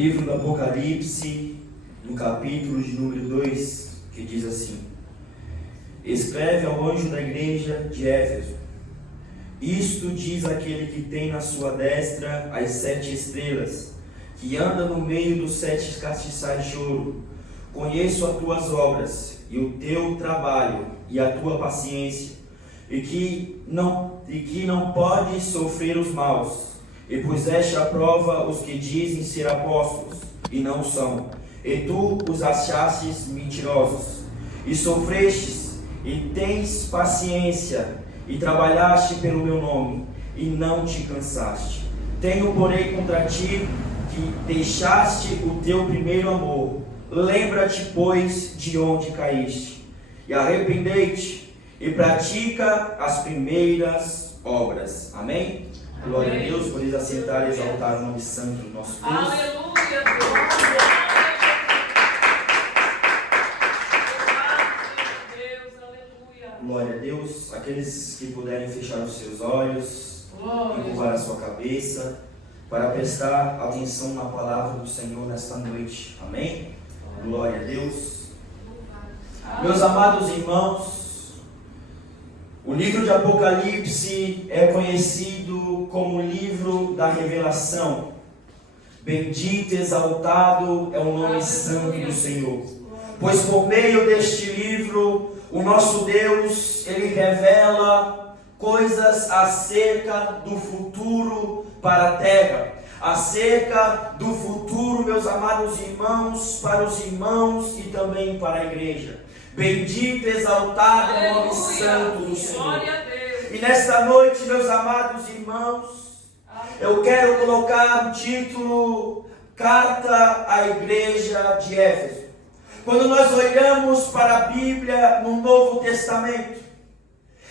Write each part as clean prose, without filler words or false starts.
Livro do Apocalipse, no capítulo de número 2, que diz assim: escreve ao anjo da igreja de Éfeso: isto diz aquele que tem na sua destra as 7 estrelas, que anda no meio dos 7 castiçais de ouro. Conheço as tuas obras, e o teu trabalho, e a tua paciência, e que não podes sofrer os maus, e puseste à prova os que dizem ser apóstolos, e não são, e tu os achastes mentirosos, e sofrestes, e tens paciência, e trabalhaste pelo meu nome, e não te cansaste. Tenho, porém, contra ti, que deixaste o teu primeiro amor. Lembra-te, pois, de onde caíste, e arrependei-te, e pratica as primeiras obras. Amém? Glória a Deus, por eles assentar e exaltar o nome santo do nosso Deus. Aleluia, Deus, aleluia. Glória a Deus. Aqueles que puderem fechar os seus olhos e curvar a sua cabeça para prestar atenção na palavra do Senhor nesta noite. Amém? Glória a Deus. Meus amados irmãos, o livro de Apocalipse é conhecido como o livro da revelação. Bendito e exaltado é o nome santo do Senhor. Pois por meio deste livro, o nosso Deus, Ele revela coisas acerca do futuro para a terra. Acerca do futuro, meus amados irmãos, para os irmãos e também para a igreja. Bendito e exaltado é o nome santo do Senhor. E nesta noite, meus amados irmãos, eu quero colocar o título Carta à Igreja de Éfeso. Quando nós olhamos para a Bíblia no Novo Testamento,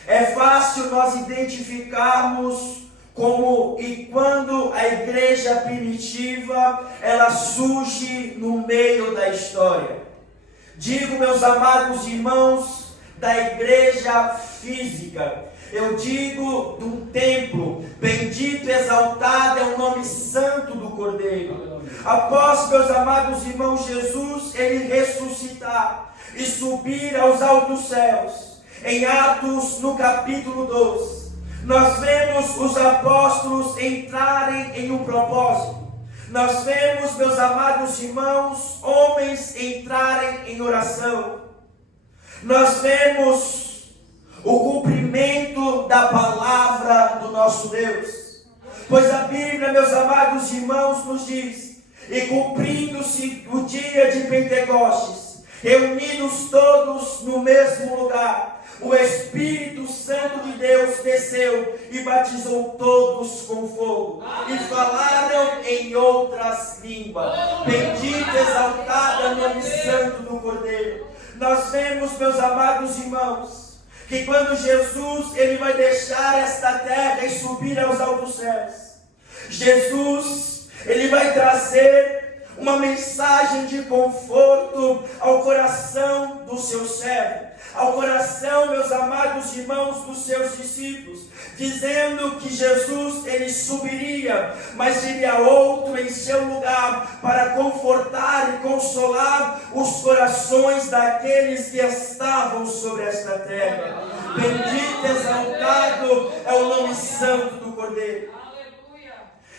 é fácil nós identificarmos como e quando a igreja primitiva ela surge no meio da história. Digo, meus amados irmãos, da igreja física. Eu digo de um templo. Bendito e exaltado é o nome santo do Cordeiro. Após, meus amados irmãos, Jesus, ele ressuscitar e subir aos altos céus. Em Atos, no capítulo 12, nós vemos os apóstolos entrarem em um propósito. Nós vemos, meus amados irmãos, homens entrarem em oração. Nós vemos o cumprimento da palavra do nosso Deus. Pois a Bíblia, meus amados irmãos, nos diz: e cumprindo-se o dia de Pentecostes, reunidos todos no mesmo lugar, o Espírito Santo de Deus desceu e batizou todos com fogo. E falaram em outras línguas. Bendito, exaltado é o nome santo do Cordeiro. Nós vemos, meus amados irmãos, que quando Jesus ele vai deixar esta terra e subir aos altos céus, Jesus ele vai trazer uma mensagem de conforto ao coração do seu servo, ao coração, meus amados irmãos, dos seus discípulos, dizendo que Jesus ele subiria, mas viria outro em seu lugar para confortar e consolar os corações daqueles que estavam sobre esta terra. Bendito e exaltado é o nome santo do Cordeiro.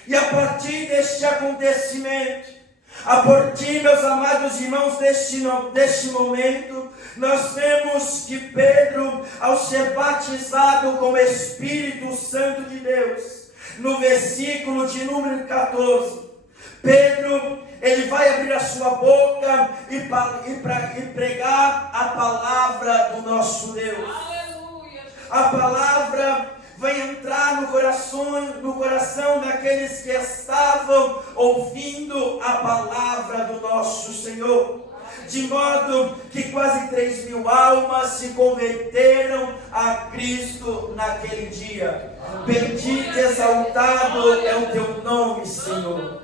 E a partir deste acontecimento, a partir, meus amados irmãos, deste momento, nós vemos que Pedro, ao ser batizado com o Espírito Santo de Deus, no versículo de número 14, Pedro, ele vai abrir a sua boca e pregar a palavra do nosso Deus. Aleluia. A palavra vai entrar no coração daqueles que estavam ouvindo a palavra do nosso Senhor. De modo que quase 3.000 almas se converteram a Cristo naquele dia. Bendito e exaltado é o teu nome, Senhor.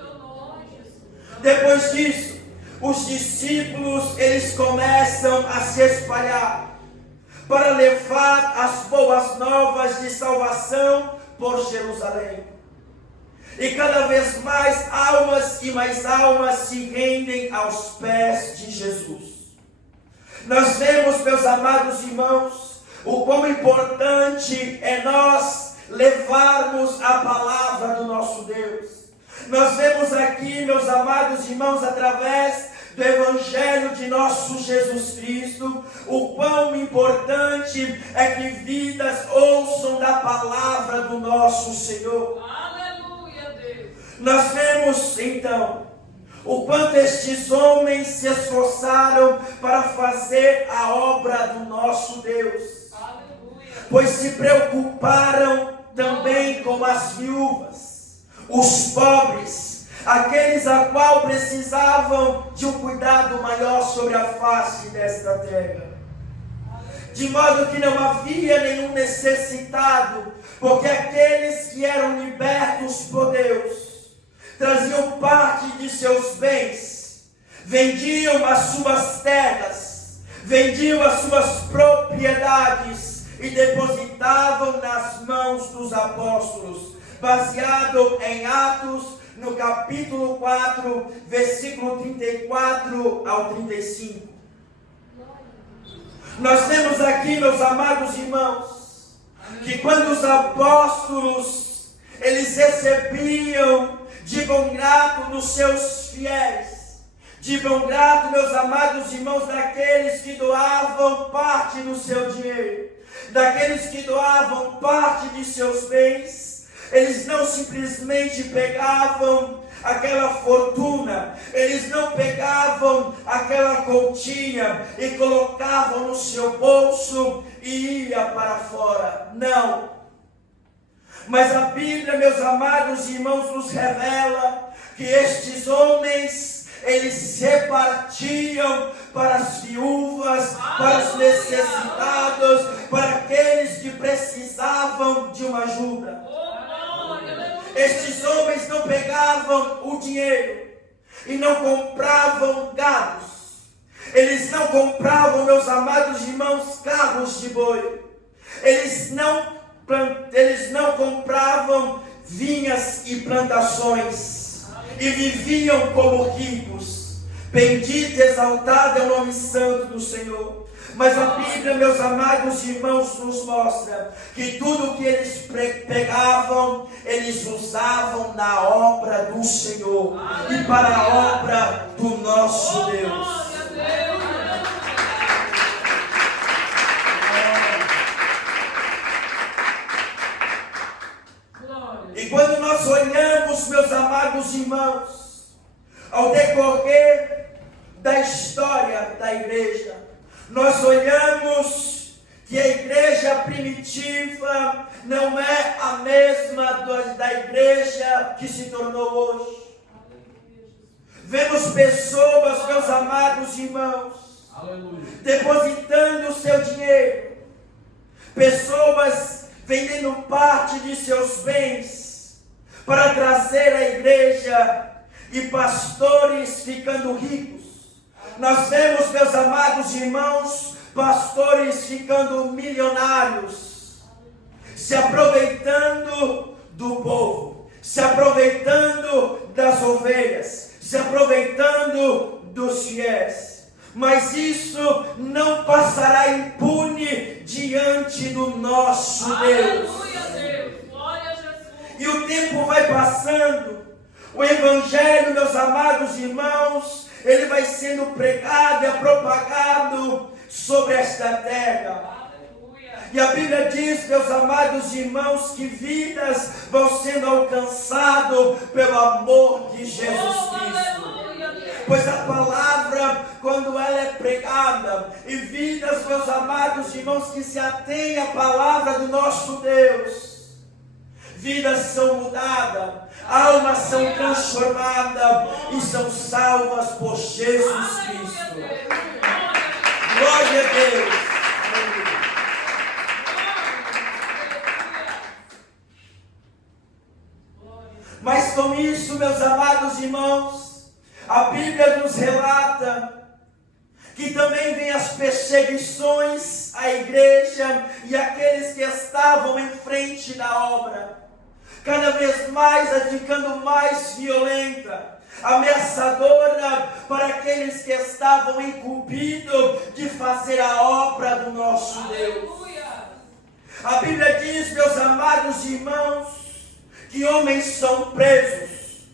Depois disso, os discípulos eles começam a se espalhar para levar as boas novas de salvação por Jerusalém. E cada vez mais almas e mais almas se rendem aos pés de Jesus. Nós vemos, meus amados irmãos, o quão importante é nós levarmos a palavra do nosso Deus. Nós vemos aqui, meus amados irmãos, através do Evangelho de nosso Jesus Cristo, o quão importante é que vidas ouçam da palavra do nosso Senhor. Aleluia, Deus. Nós vemos, então, o quanto estes homens se esforçaram para fazer a obra do nosso Deus. Aleluia. Pois se preocuparam também com as viúvas, os pobres, aqueles a qual precisavam de um cuidado maior sobre a face desta terra. De modo que não havia nenhum necessitado, porque aqueles que eram libertos por Deus traziam parte de seus bens, vendiam as suas terras, vendiam as suas propriedades e depositavam nas mãos dos apóstolos, baseado em Atos, no capítulo 4, versículo 34 ao 35. Nós vemos aqui, meus amados irmãos, que quando os apóstolos, eles recebiam de bom grado dos seus fiéis, de bom grado, meus amados irmãos, daqueles que doavam parte do seu dinheiro, daqueles que doavam parte de seus bens. Eles não simplesmente pegavam aquela fortuna, eles não pegavam aquela continha e colocavam no seu bolso e ia para fora. Não. Mas a Bíblia, meus amados irmãos, nos revela que estes homens, eles se repartiam para as viúvas, para os necessitados, para aqueles que precisavam de uma ajuda. Estes homens não pegavam o dinheiro e não compravam gados. Eles não compravam, meus amados irmãos, carros de boi. Eles não compravam vinhas e plantações e viviam como ricos. Bendito e exaltado é o nome santo do Senhor. Mas a Bíblia, meus amados irmãos, nos mostra que tudo o que eles pegavam, eles usavam na obra do Senhor e para a obra do nosso Deus. E quando nós olhamos, meus amados irmãos, ao decorrer da história da igreja, nós olhamos que a igreja primitiva não é a mesma da igreja que se tornou hoje. Vemos pessoas, meus amados irmãos, depositando o seu dinheiro, pessoas vendendo parte de seus bens para trazer à igreja e pastores ficando ricos. Nós vemos, meus amados irmãos, pastores ficando milionários, se aproveitando do povo, se aproveitando das ovelhas, se aproveitando dos fiéis. Mas isso não passará impune diante do nosso Deus. Aleluia, Deus. Glória a Jesus. E o tempo vai passando, o Evangelho, meus amados irmãos, ele vai sendo pregado e propagado sobre esta terra. Aleluia. E a Bíblia diz, meus amados irmãos, que vidas vão sendo alcançadas pelo amor de Jesus Cristo. Aleluia, Deus. Pois a palavra, quando ela é pregada, e vidas, meus amados irmãos, que se atêm à palavra do nosso Deus, vidas são mudadas, almas são transformadas e são salvas por Jesus Cristo. Glória a Deus. Mas com isso, meus amados irmãos, a Bíblia nos relata que também vem as perseguições à igreja e aqueles que estavam em frente da obra. cada vez mais vai ficando mais violenta, ameaçadora para aqueles que estavam incumbidos de fazer a obra do nosso Deus. A Bíblia diz, meus amados irmãos, que homens são presos,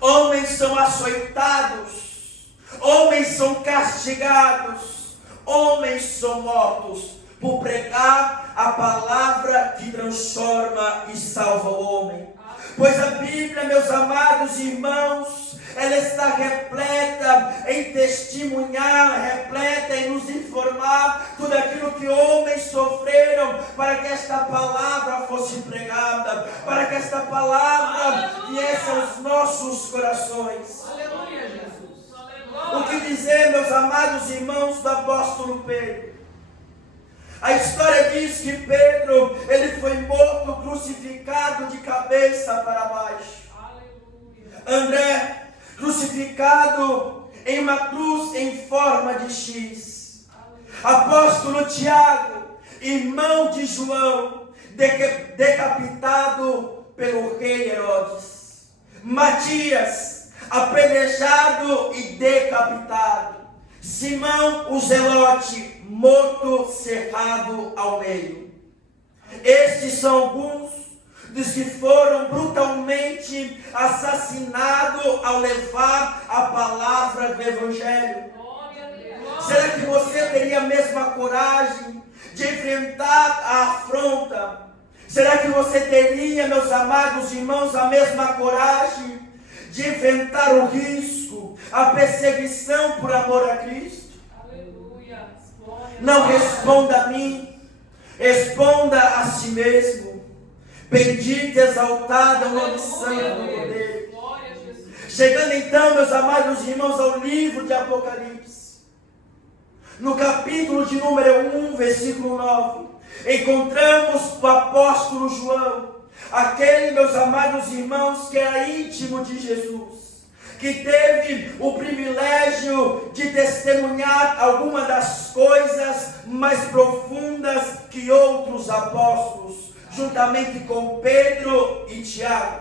homens são açoitados, homens são castigados, homens são mortos por pregar a palavra que transforma e salva o homem. Pois a Bíblia, meus amados irmãos, ela está repleta em testemunhar, repleta em nos informar tudo aquilo que homens sofreram para que esta palavra fosse pregada, para que esta palavra viesse aos nossos corações. Aleluia, Jesus. O que dizer, meus amados irmãos, do apóstolo Pedro? A história diz que Pedro, ele foi morto, crucificado de cabeça para baixo. Aleluia. André, crucificado em uma cruz em forma de X. Apóstolo Tiago, irmão de João, decapitado pelo rei Herodes. Matias, apedrejado e decapitado. Simão, o Zelote, morto, cerrado ao meio. Estes são alguns dos que foram brutalmente assassinados ao levar a palavra do Evangelho. Será que você teria a mesma coragem de enfrentar a afronta? Será que você teria, meus amados irmãos, a mesma coragem de enfrentar o risco, a perseguição por amor a Cristo? Aleluia. Não responda a mim, responda a si mesmo. Bendito, exaltado é o nome santo do poder. Glória a Jesus. Chegando então, meus amados irmãos, ao livro de Apocalipse, no capítulo de número 1, versículo 9, encontramos o apóstolo João, aquele, meus amados irmãos, que era íntimo de Jesus, que teve o privilégio de testemunhar algumas das coisas mais profundas que outros apóstolos, juntamente com Pedro e Tiago.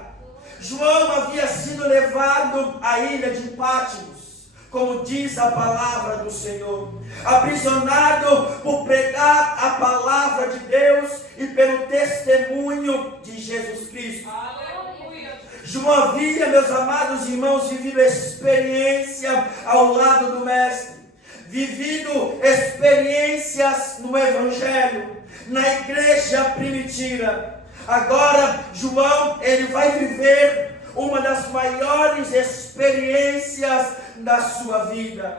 João havia sido levado à ilha de Patmos, como diz a palavra do Senhor, aprisionado por pregar a palavra de Deus e pelo testemunho de Jesus Cristo. Aleluia. João havia, meus amados irmãos, vivido experiência ao lado do Mestre, vivido experiências no Evangelho, na igreja primitiva. Agora, João, ele vai viver uma das maiores experiências da sua vida.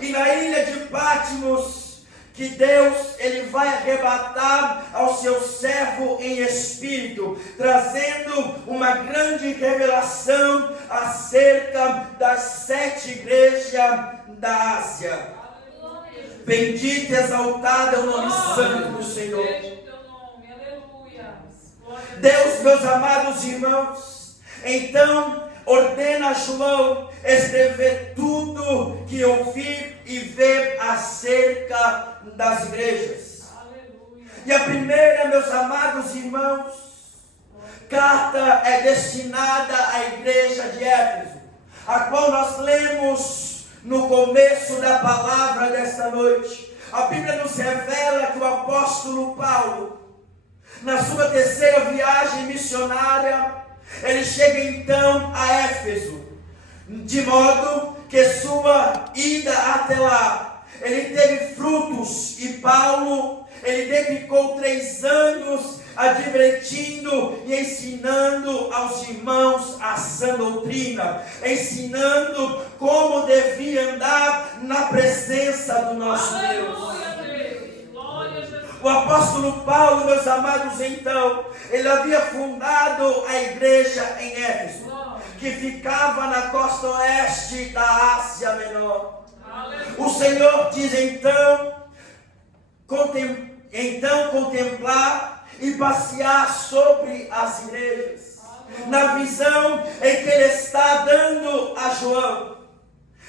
E na ilha de Patmos, que Deus, ele vai arrebatar ao seu servo em espírito, trazendo uma grande revelação acerca das 7 igrejas da Ásia. Bendito e exaltado é o nome santo do Senhor. Deus, meus amados irmãos, então ordena a João escrever tudo que ouvir e ver acerca das igrejas. E a primeira, meus amados irmãos, carta é destinada à igreja de Éfeso, a qual nós lemos no começo da palavra desta noite. A Bíblia nos revela que o apóstolo Paulo, na sua 3ª viagem missionária, ele chega então a Éfeso, de modo que sua ida até lá, ele teve frutos, e Paulo, ele dedicou 3 anos advertindo e ensinando aos irmãos a sã doutrina, ensinando como devia andar na presença do nosso Deus. O apóstolo Paulo, meus amados, então, ele havia fundado a igreja em Éfeso, que ficava na costa oeste da Ásia Menor. O Senhor diz então contemplar e passear sobre as igrejas, na visão em que ele está dando a João.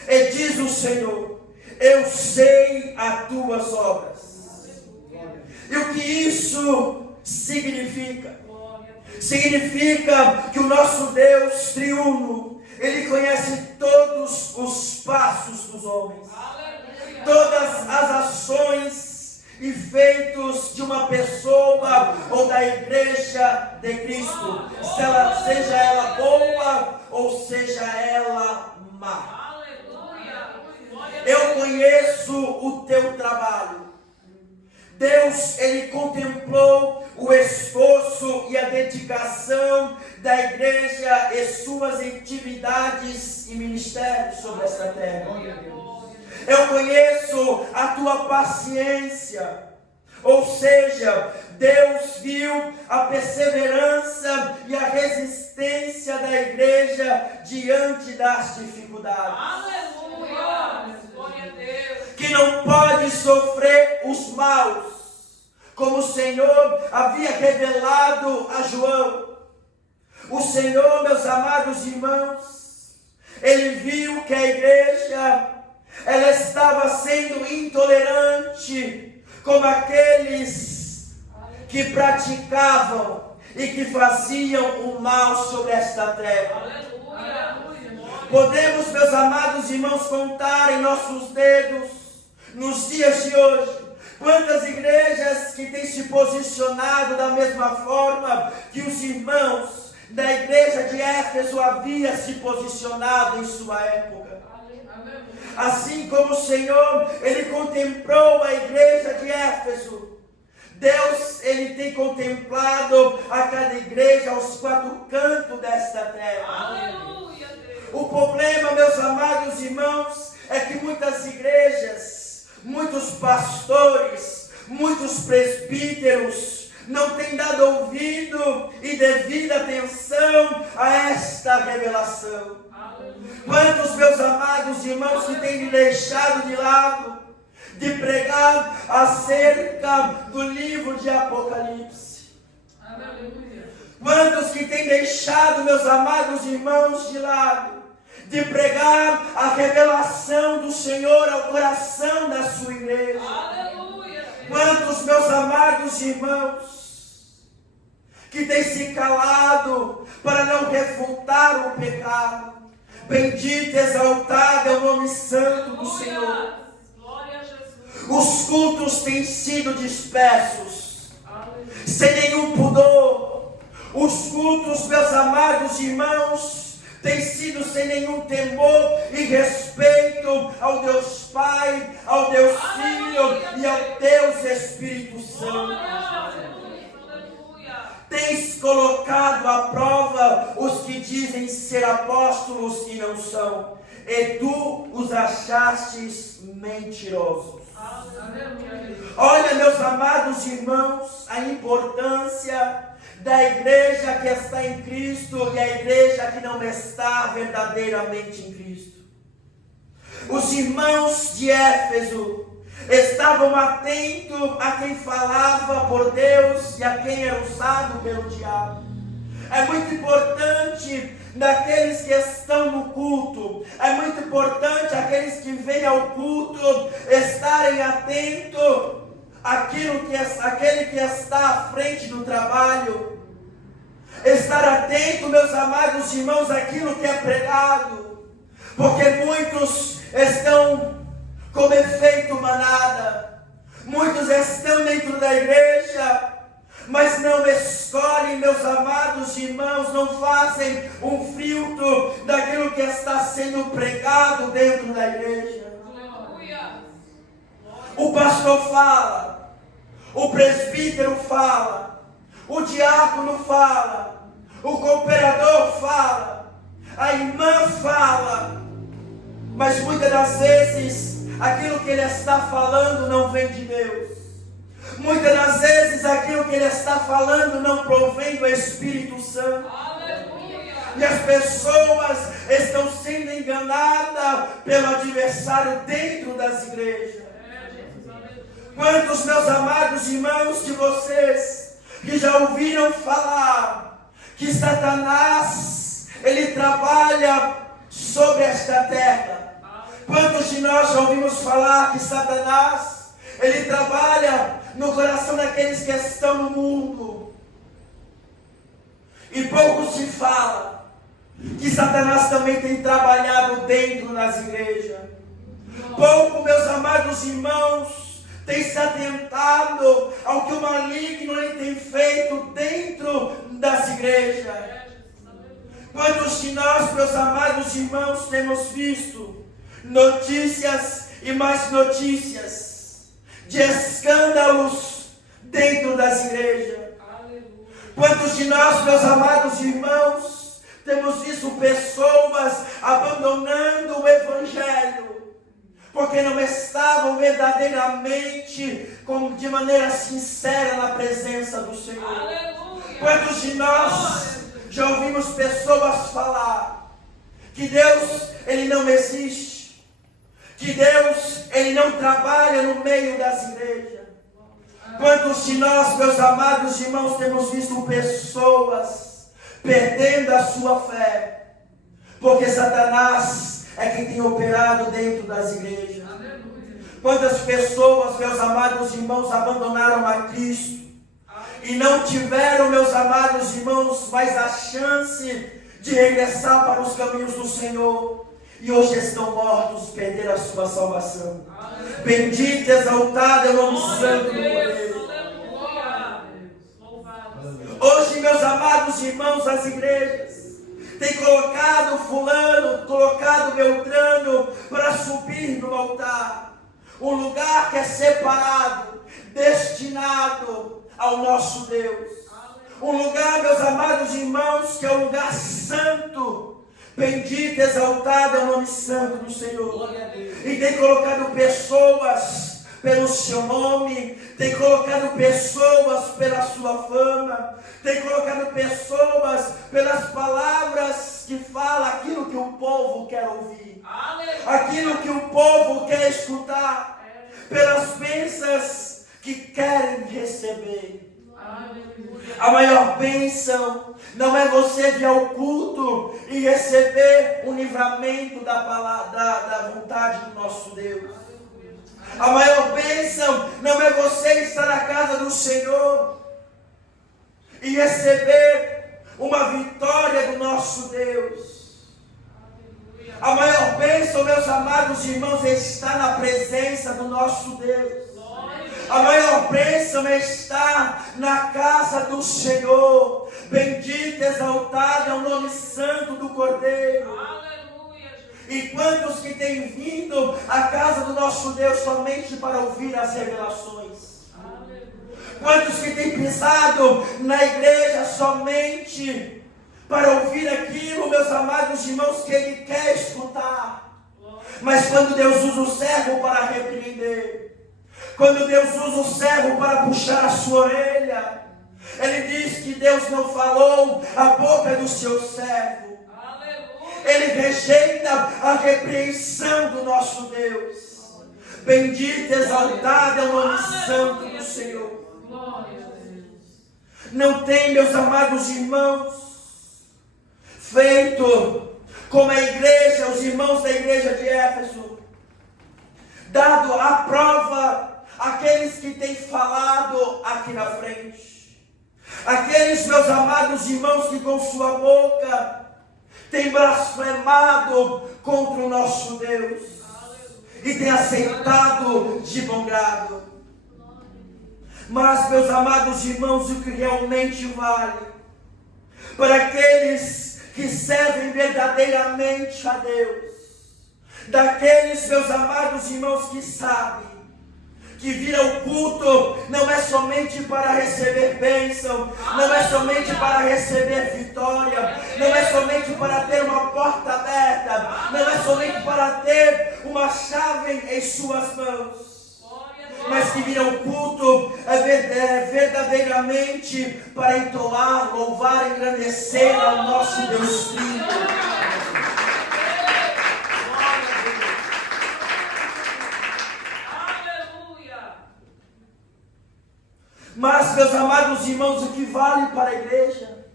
E diz o Senhor: eu sei as tuas obras. E o que isso significa? Significa que o nosso Deus triuno, Ele conhece todos os passos dos homens, todas as ações e feitos de uma pessoa ou da igreja de Cristo, seja ela boa ou seja ela má. Eu conheço o teu trabalho. Deus, Ele contemplou o esforço e a dedicação da igreja e suas atividades e ministérios sobre esta terra. Eu conheço a tua paciência, ou seja, Deus viu a perseverança e a resistência da igreja diante das dificuldades. Aleluia! Glória a Deus! Que não pode sofrer os maus, como o Senhor havia revelado a João. O Senhor, meus amados irmãos, Ele viu que a igreja, ela estava sendo intolerante, como aqueles que praticavam e que faziam o mal sobre esta terra. Aleluia! Podemos, meus amados irmãos, contar em nossos dedos, nos dias de hoje, quantas igrejas que têm se posicionado da mesma forma que os irmãos da igreja de Éfeso haviam se posicionado em sua época. Assim como o Senhor, Ele contemplou a igreja de Éfeso, Deus, Ele tem contemplado a cada igreja aos quatro cantos desta terra. Aleluia, Deus. O problema, meus amados irmãos, é que muitas igrejas, muitos pastores, muitos presbíteros não têm dado ouvido e devida atenção a esta revelação. Quantos, meus amados irmãos, que têm me deixado de lado de pregar acerca do livro de Apocalipse? Aleluia. Quantos que têm deixado, meus amados irmãos, de lado de pregar a revelação do Senhor ao coração da sua igreja? Aleluia. Quantos, meus amados irmãos, que têm se calado para não refutar o pecado? Bendito e exaltado é o nome santo do Senhor. Glória a Jesus. Os cultos têm sido dispersos, Aleluia. sem nenhum pudor. Os cultos, meus amados irmãos, têm sido sem nenhum temor e respeito ao Deus Pai, ao Deus Filho e ao Deus Espírito Santo. Aleluia. Tens colocado à prova os que dizem ser apóstolos e não são, e tu os achastes mentirosos. Olha, meus amados irmãos, a importância da igreja que está em Cristo e a igreja que não está verdadeiramente em Cristo. Os irmãos de Éfeso estavam atentos a quem falava por Deus e a quem era usado pelo diabo. É muito importante daqueles que estão no culto, é muito importante aqueles que vêm ao culto estarem atentos àquele que está à frente do trabalho, estar atento, meus amados irmãos, àquilo que é pregado, porque muitos estão como efeito manada, muitos estão dentro da igreja, mas não escolhem, meus amados irmãos, não fazem um filtro daquilo que está sendo pregado dentro da igreja. O pastor fala, o presbítero fala, o diácono fala, o cooperador fala, a irmã fala, mas muitas das vezes aquilo que ele está falando não vem de Deus. Muitas das vezes aquilo que ele está falando não provém do Espírito Santo. Aleluia. E as pessoas estão sendo enganadas pelo adversário dentro das igrejas. Quantos, meus amados irmãos, de vocês que já ouviram falar que Satanás, ele trabalha sobre esta terra? Quantos de nós já ouvimos falar que Satanás, ele trabalha no coração daqueles que estão no mundo? fala que Satanás também tem trabalhado dentro das igrejas. Pouco, meus amados irmãos, tem se atentado ao que o maligno ele tem feito dentro das igrejas. Quantos de nós, meus amados irmãos, temos visto notícias e mais notícias de escândalos dentro das igrejas? Quantos de nós, meus amados irmãos, temos visto pessoas abandonando o Evangelho porque não estavam verdadeiramente, de maneira sincera, na presença do Senhor? Aleluia. Quantos de nós já ouvimos pessoas falar que Deus, Ele não existe, que Deus, Ele não trabalha no meio das igrejas? Quantos de nós, meus amados irmãos, temos visto pessoas perdendo a sua fé, porque Satanás é quem tem operado dentro das igrejas? Quantas pessoas, meus amados irmãos, abandonaram a Cristo e não tiveram, meus amados irmãos, mais a chance de regressar para os caminhos do Senhor, e hoje estão mortos, perderam a sua salvação. Bendito, exaltado é o nome santo do poder. Hoje, meus amados irmãos, as igrejas têm colocado fulano, colocado Beltrano para subir no altar. Um lugar que é separado, destinado ao nosso Deus. Um lugar, meus amados irmãos, que é um lugar santo. Bendito, exaltado é o nome santo do Senhor. E tem colocado pessoas pelo seu nome, tem colocado pessoas pela sua fama, tem colocado pessoas pelas palavras que falam aquilo que o povo quer ouvir, aquilo que o povo quer escutar, pelas bênçãos que querem receber. A maior bênção não é você vir ao culto e receber o livramento da vontade do nosso Deus. A maior bênção não é você estar na casa do Senhor e receber uma vitória do nosso Deus. A maior bênção, meus amados irmãos, é estar na presença do nosso Deus. A maior bênção é estar na casa do Senhor. Bendito, exaltado é o nome santo do Cordeiro. E quantos que têm vindo à casa do nosso Deus somente para ouvir as revelações? Quantos que têm pisado na igreja somente para ouvir aquilo, meus amados irmãos, que Ele quer escutar? Mas quando Deus usa o servo para repreender, quando Deus usa o servo para puxar a sua orelha, Ele diz que Deus não falou a boca do seu servo. Ele rejeita a repreensão do nosso Deus. Bendito, exaltado é o nome santo do Senhor. Não tem, meus amados irmãos, feito como a igreja, os irmãos da igreja de Éfeso, dado a prova aqueles que têm falado aqui na frente, aqueles, meus amados irmãos, que com sua boca tem blasfemado contra o nosso Deus e tem aceitado de bom grado. Mas, meus amados irmãos, o que realmente vale para aqueles que servem verdadeiramente a Deus, daqueles, meus amados irmãos, que sabem que vir ao culto não é somente para receber bênção, não é somente para receber vitória, não é somente para ter uma porta aberta, não é somente para ter uma chave em suas mãos, mas que vir ao culto é verdadeiramente para entoar, louvar, engrandecer ao nosso Deus Trino. Mas, meus amados irmãos, o que vale para a igreja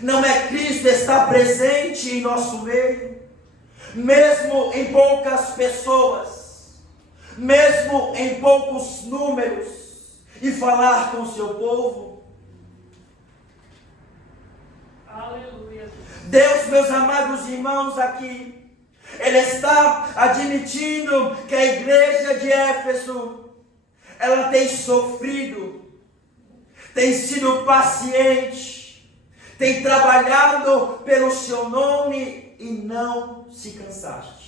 não é Cristo estar presente em nosso meio, mesmo em poucas pessoas, mesmo em poucos números, e falar com o seu povo. Aleluia. Deus, meus amados irmãos, aqui, Ele está admitindo que a igreja de Éfeso, ela tem sofrido, tem sido paciente, tem trabalhado pelo seu nome e não se cansaste.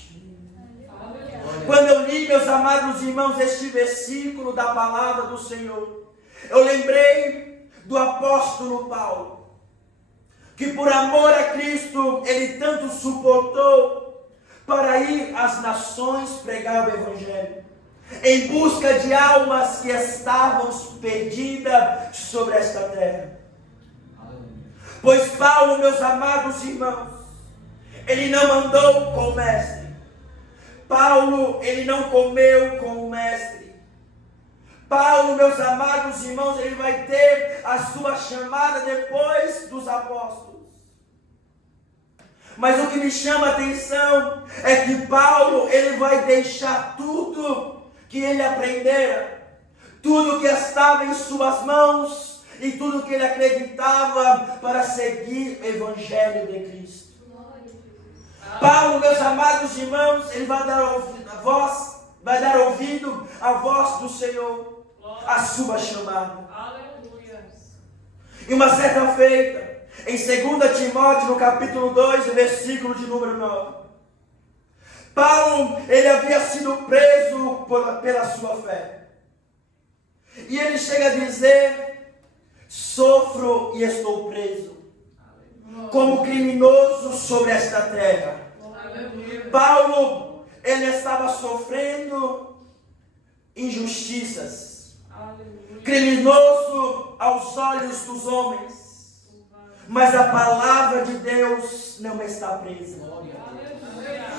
Quando eu li, meus amados irmãos, este versículo da palavra do Senhor, eu lembrei do apóstolo Paulo, que por amor a Cristo, ele tanto suportou para ir às nações pregar o Evangelho, em busca de almas que estavam perdidas sobre esta terra. Pois Paulo, meus amados irmãos, ele não andou com o mestre. Paulo, ele não comeu com o mestre. Paulo, meus amados irmãos, ele vai ter a sua chamada depois dos apóstolos. Mas o que me chama a atenção é que Paulo, ele vai deixar tudo que ele aprendera, tudo que estava em suas mãos e tudo que ele acreditava para seguir o Evangelho de Cristo. Paulo, meus amados irmãos, ele vai dar ouvido à voz do Senhor, à sua chamada. Aleluia. E uma certa feita, em 2 Timóteo, no capítulo 2, versículo de número 9, Paulo, ele havia sido preso pela sua fé. E ele chega a dizer: sofro e estou preso, como criminoso sobre esta terra. Aleluia. Paulo, ele estava sofrendo injustiças, Aleluia. criminoso aos olhos dos homens, mas a palavra de Deus não está presa.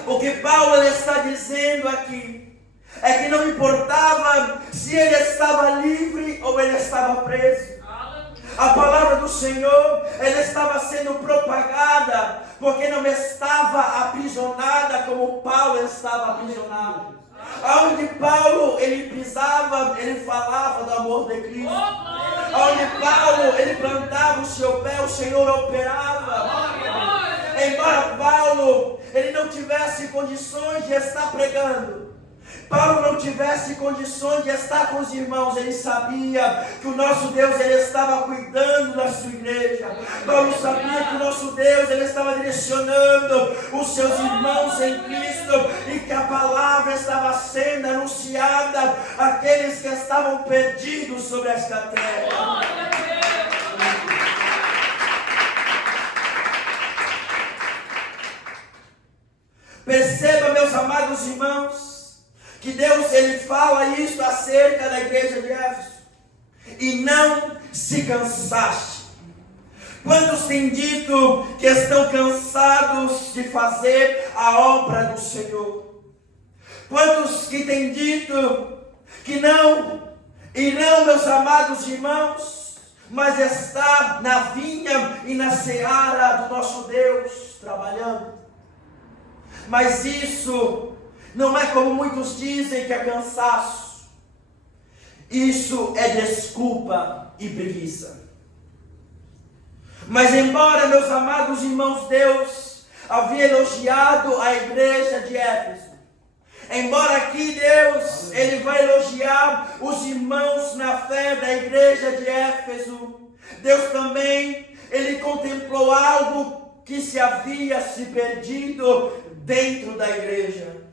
O que Paulo ele está dizendo aqui é que não importava se ele estava livre ou ele estava preso. A palavra do Senhor, ela estava sendo propagada, porque não estava aprisionada como Paulo estava aprisionado. Aonde Paulo, ele pisava, ele falava do amor de Cristo. Aonde Paulo, ele plantava o seu pé, o Senhor operava. Embora Paulo, ele não tivesse condições de estar pregando, Paulo não tivesse condições de estar com os irmãos, ele sabia que o nosso Deus, ele estava cuidando da sua igreja. Paulo sabia que o nosso Deus, ele estava direcionando os seus irmãos em Cristo e que a palavra estava sendo anunciada àqueles que estavam perdidos sobre esta terra. Perceba, meus amados irmãos, que Deus, ele fala isso acerca da igreja de Éfeso. E não se cansaste. Quantos têm dito que estão cansados de fazer a obra do Senhor? Quantos que têm dito que não irão, meus amados irmãos, mas está na vinha e na seara do nosso Deus trabalhando? Mas isso não é como muitos dizem que é cansaço. Isso é desculpa e preguiça. Mas embora, meus amados irmãos, Deus havia elogiado a igreja de Éfeso, embora aqui Deus, ele vai elogiar os irmãos na fé da igreja de Éfeso, Deus também, ele contemplou algo que se havia se perdido dentro da igreja.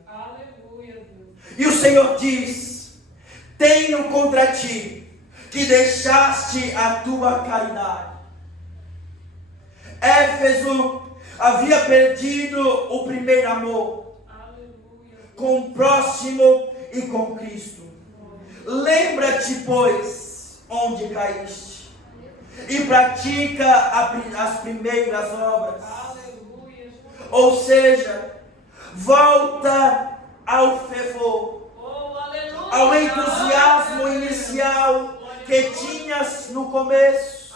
E o Senhor diz: tenho contra ti que deixaste a tua caridade. Éfeso havia perdido o primeiro amor, com o próximo e com Cristo. Lembra-te, pois, onde caíste, e pratica as primeiras obras. Ou seja, volta ao fervor, ao entusiasmo inicial que tinhas no começo.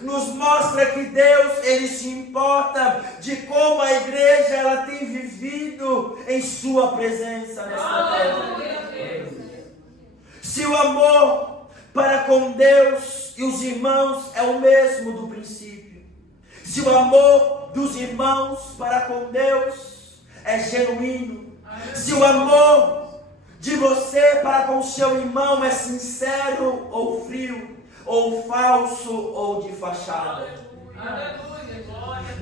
Nos mostra que Deus, ele se importa de como a igreja, ela tem vivido em sua presença nesta terra. Se o amor para com Deus e os irmãos é o mesmo do princípio, se o amor dos irmãos para com Deus é genuíno, se o amor de você para com seu irmão é sincero ou frio, ou falso ou de fachada.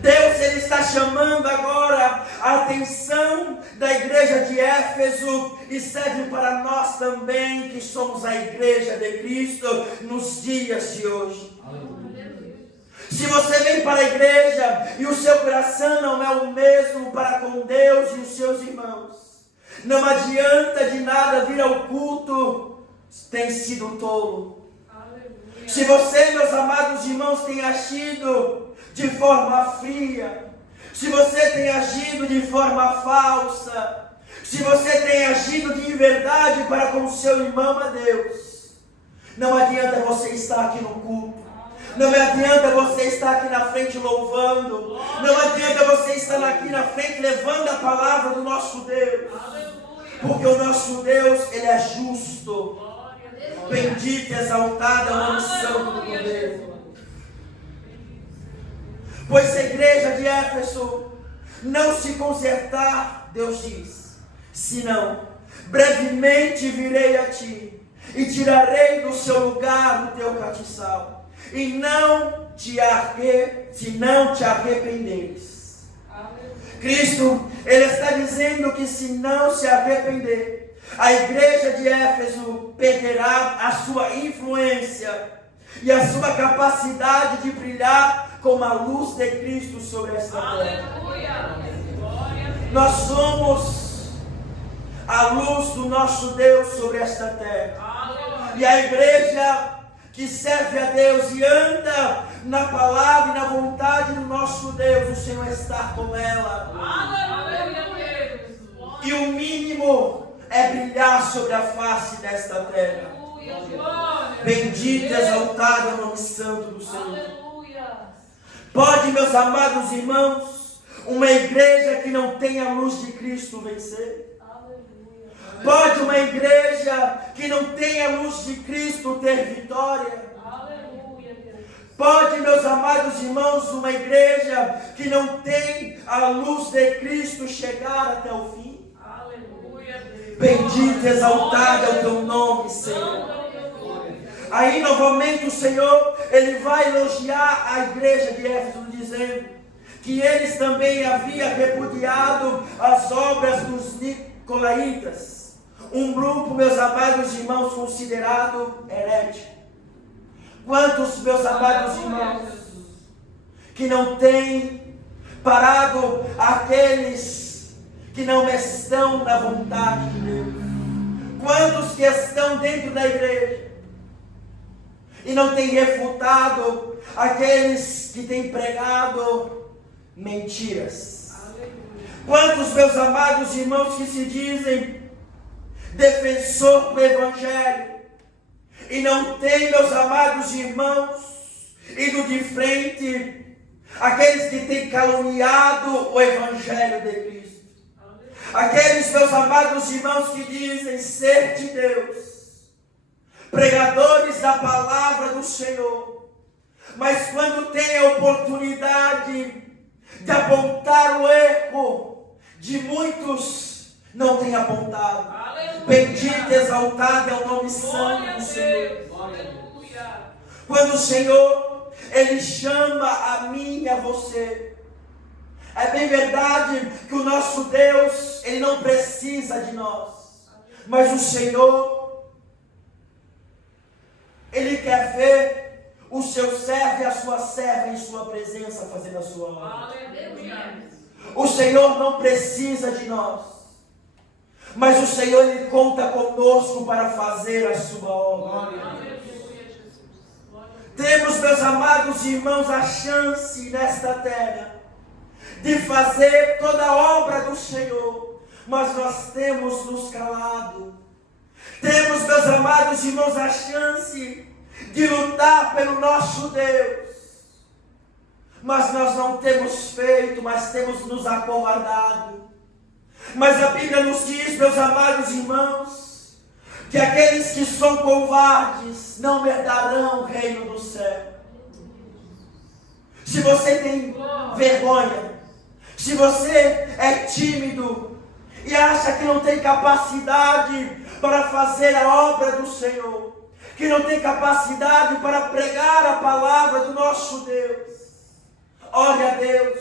Deus, Ele está chamando agora a atenção da igreja de Éfeso e serve para nós também, que somos a igreja de Cristo nos dias de hoje. Se você vem para a igreja e o seu coração não é o mesmo para com Deus e os seus irmãos, não adianta de nada vir ao culto, tem sido tolo. Se você, meus amados irmãos, tem agido de forma fria, se você tem agido de forma falsa, se você tem agido de inverdade para com o seu irmão a Deus, não adianta você estar aqui no culto, não adianta você estar aqui na frente louvando, não adianta você estar aqui na frente levando a palavra do nosso Deus, porque o nosso Deus, Ele é justo. Bendito e exaltado é o nome santo do poder. Pois se a igreja de Éfeso não se consertar, Deus diz, senão brevemente virei a ti e tirarei do seu lugar o teu castiçal, e se não te arrependeres. Cristo, Ele está dizendo que se não se arrepender, a igreja de Éfeso perderá a sua influência e a sua capacidade de brilhar como a luz de Cristo sobre esta terra. Nós somos a luz do nosso Deus sobre esta terra. E a igreja que serve a Deus e anda na palavra e na vontade do nosso Deus, o Senhor está com ela. E o mínimo é brilhar sobre a face desta terra. Bendito e exaltado é o nome santo do Senhor. Pode, meus amados irmãos, uma igreja que não tem a luz de Cristo vencer? Pode uma igreja que não tem a luz de Cristo ter vitória? Pode, meus amados irmãos, uma igreja que não tem a luz de Cristo chegar até o fim? Bendito e exaltado é o teu nome, Senhor. Aí novamente o Senhor, Ele vai elogiar a igreja de Éfeso, dizendo que eles também haviam repudiado as obras dos nicolaítas, um grupo, meus amados irmãos, considerado herético. Quantos, meus amados irmãos, que não têm parado aqueles que não estão na vontade de Deus? Quantos que estão dentro da igreja e não têm refutado aqueles que têm pregado mentiras? Quantos, meus amados irmãos, que se dizem defensor do Evangelho e não têm, meus amados irmãos, ido de frente aqueles que têm caluniado o Evangelho de Cristo? Aqueles, meus amados irmãos, que dizem ser de Deus, pregadores da palavra do Senhor, mas quando tem a oportunidade de apontar o erro de muitos, não tem apontado. Aleluia. Bendito e exaltado é o nome santo do Senhor. Quando o Senhor, Ele chama a mim e a você, é bem verdade que o nosso Deus, Ele não precisa de nós, mas o Senhor, Ele quer ver o seu servo e a sua serva em sua presença fazendo a sua obra. O Senhor não precisa de nós, mas o Senhor, Ele conta conosco para fazer a sua obra. Temos, meus amados irmãos, a chance nesta terra de fazer toda a obra do Senhor, mas nós temos nos calado. Temos, meus amados irmãos, a chance de lutar pelo nosso Deus, mas nós não temos feito, mas temos nos acovardado. Mas a Bíblia nos diz, meus amados irmãos, que aqueles que são covardes não herdarão o reino do céu. se você tem vergonha, se você é tímido e acha que não tem capacidade para fazer a obra do Senhor, que não tem capacidade para pregar a palavra do nosso Deus, ore a Deus,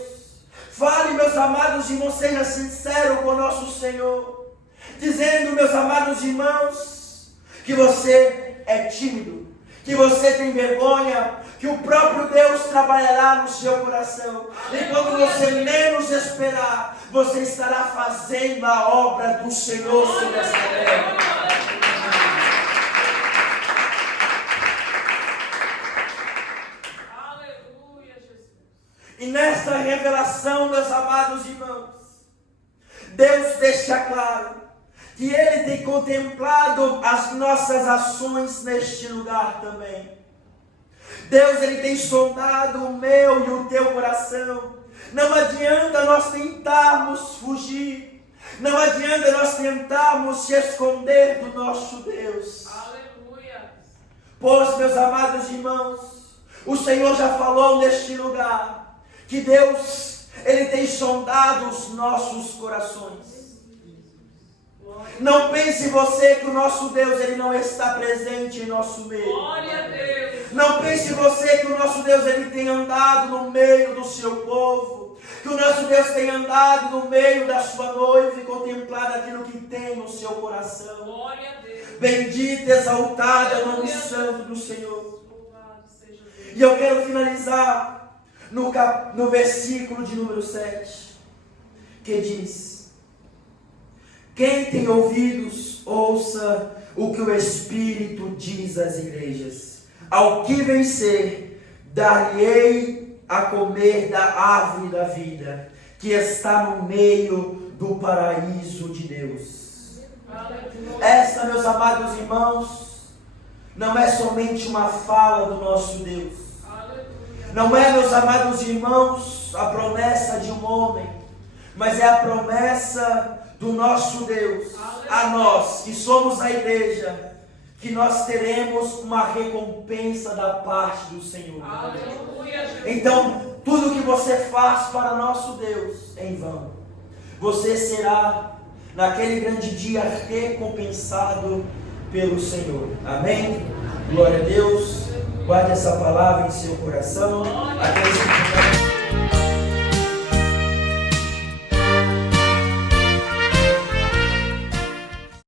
fale, meus amados irmãos, seja sincero com o nosso Senhor, dizendo, meus amados irmãos, que você é tímido, que você tem vergonha, que o próprio Deus trabalhará no seu coração. E quando você menos esperar, você estará fazendo a obra do Senhor sobre esta terra. Aleluia, Jesus. E nesta revelação, meus amados irmãos, Deus deixa claro que Ele tem contemplado as nossas ações neste lugar também. Deus, Ele tem sondado o meu e o teu coração. Não adianta nós tentarmos fugir, não adianta nós tentarmos se esconder do nosso Deus. Aleluia. Pois, meus amados irmãos, o Senhor já falou neste lugar, que Deus, Ele tem sondado os nossos corações. Não pense você que o nosso Deus, Ele não está presente em nosso meio. Glória a Deus. Não pense você que o nosso Deus, Ele tem andado no meio do seu povo, que o nosso Deus tem andado no meio da sua noiva e contemplado aquilo que tem no seu coração. Glória a Deus. Bendito, exaltado é o nome santo do Senhor. Louvado seja Deus. E eu quero finalizar no versículo de número 7, que diz: quem tem ouvidos, ouça o que o Espírito diz às igrejas. Ao que vencer, dar-lhe-ei a comer da árvore da vida, que está no meio do paraíso de Deus. Aleluia. Esta, meus amados irmãos, não é somente uma fala do nosso Deus. Aleluia. Não é, meus amados irmãos, a promessa de um homem, mas é a promessa do nosso Deus a nós, que somos a igreja, que nós teremos uma recompensa da parte do Senhor. Aleluia, Jesus. Então, tudo que você faz para nosso Deus é em vão. Você será, naquele grande dia, recompensado pelo Senhor. Amém? Glória a Deus. Guarde essa palavra em seu coração. Aqueles que